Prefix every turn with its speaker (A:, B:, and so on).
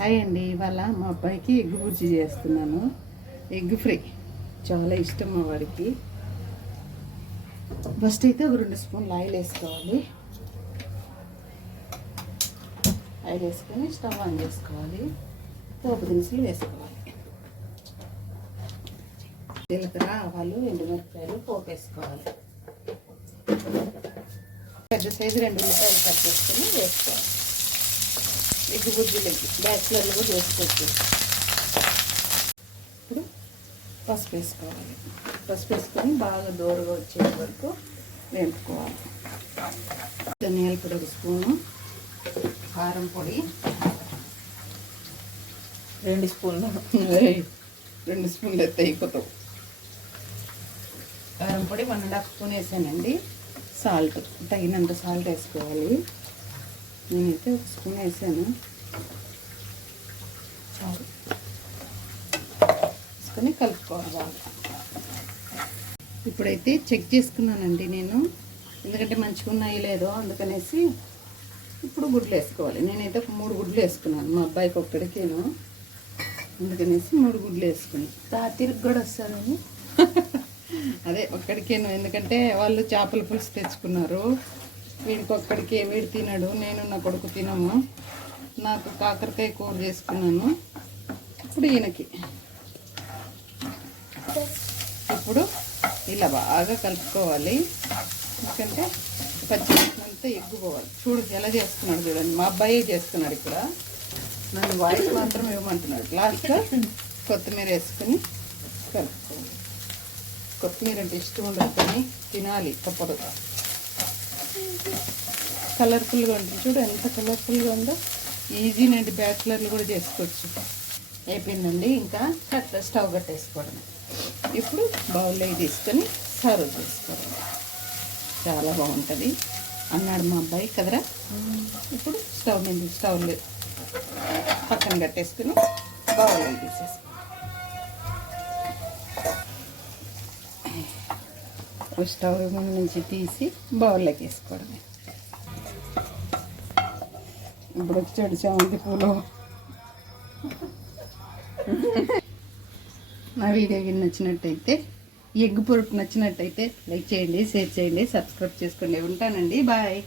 A: Hi అండి. ఇవాళ మా అబ్బాయికి ఎగ్ బుర్జీ చేస్తున్నాను. Egg fry. చాలా ఇష్టం మా వాడికి. ఫస్ట్ అయితే ఒక రెండు స్పూన్లు ఆయిల్ వేసుకోవాలి. ఆయిల్ వేసుకొని స్టవ్ ఆన్ చేసుకోవాలి. పోపు దినుసులు వేసుకోవాలి. జీలకర్ర ఆవాలు ఎండుమిరపకాయలు పోపు వేసుకోవాలి. పెద్ద సైజు రెండు ఉల్లిపాయలు కట్ చేసుకొని వేసుకోవాలి. ఎగ్గు బుజ్జిలకి బ్యాచిలర్లు కూడా చేసుకోవచ్చు. ఇప్పుడు పసుపు వేసుకోవాలి. పసుపు వేసుకొని బాగా దూరగా వచ్చే వరకు వేపుకోవాలి. ధనియాల పొడి ఒక స్పూను కారం పొడి
B: రెండు స్పూన్లు
A: రెండు స్పూన్లు ఎత్తే అయిపోతావు. కారం పొడి వన్ అండ్ హాఫ్ స్పూన్ వేసానండి. సాల్ట్ తగినంత సాల్ట్ వేసుకోవాలి. నేనైతే ఒక స్పూన్ వేసాను చాలు వేసుకొని కలుపుకోవాలి బాగా ఇప్పుడైతే చెక్ చేసుకున్నానండి నేను ఎందుకంటే మంచిగా ఉన్నాయి లేదో అందుకనేసి ఇప్పుడు గుడ్లు వేసుకోవాలి నేనైతే ఒక మూడు గుడ్లు వేసుకున్నాను మా అబ్బాయికి ఒక్కడికేను అందుకనేసి మూడు గుడ్లు వేసుకున్నాను
B: రాత్రికి కూడా వస్తుందని
A: అదే ఒక్కడికేను ఎందుకంటే వాళ్ళు చేపల పులుసు తెచ్చుకున్నారు వీడికి వీడు తినడు నేను నా కొడుకు తినము. నాకు కాకరకాయ కూర చేసుకున్నాను. ఇప్పుడు ఈయనకి. ఇప్పుడు ఇలా బాగా కలుపుకోవాలి. ఎందుకంటే పచ్చిమిరపకాయలతో ఎగ్గుపోవాలి. చూడు ఎలా చేస్తున్నాడు చూడండి. మా అబ్బాయి చేస్తున్నాడు ఇక్కడ. నన్ను వాయిస్ మాత్రం ఇవ్వమంటున్నాడు. లాస్ట్ కొత్తిమీర వేసుకుని కలుపుకోవాలి. కొత్తిమీర అంటే ఇష్టం ఉండదు కానీ తినాలి తప్పదు. కలర్ఫుల్గా ఉంటుంది. చూడు ఎంత కలర్ఫుల్గా ఉందో. ఈజీనండి బ్యాచులర్లు కూడా చేసుకోవచ్చు. అయిపోయిందండి. ఇంకా కట్ స్టవ్ కట్టేసుకోవడం. ఇప్పుడు బౌల్లో తీసుకొని సర్వ్ చేసుకోవడం. చాలా బాగుంటుంది. అన్నాడు మా అబ్బాయి కదరా? ఇప్పుడు స్టవ్ మీద స్టవ్ పక్కన కట్టేసుకుని బౌల్లో తీసేసుకో. స్టవ్ ముందు నుంచి తీసి బౌల్లోకి వేసుకోవడమే. ఇప్పుడు వచ్చాడు చామంతి పూలు. నా వీడియో గిన్నె నచ్చినట్టయితే ఎగ్ పొరుపు నచ్చినట్టయితే లైక్ చేయండి షేర్ చేయండి సబ్స్క్రైబ్ చేసుకోండి. ఉంటానండి బాయ్.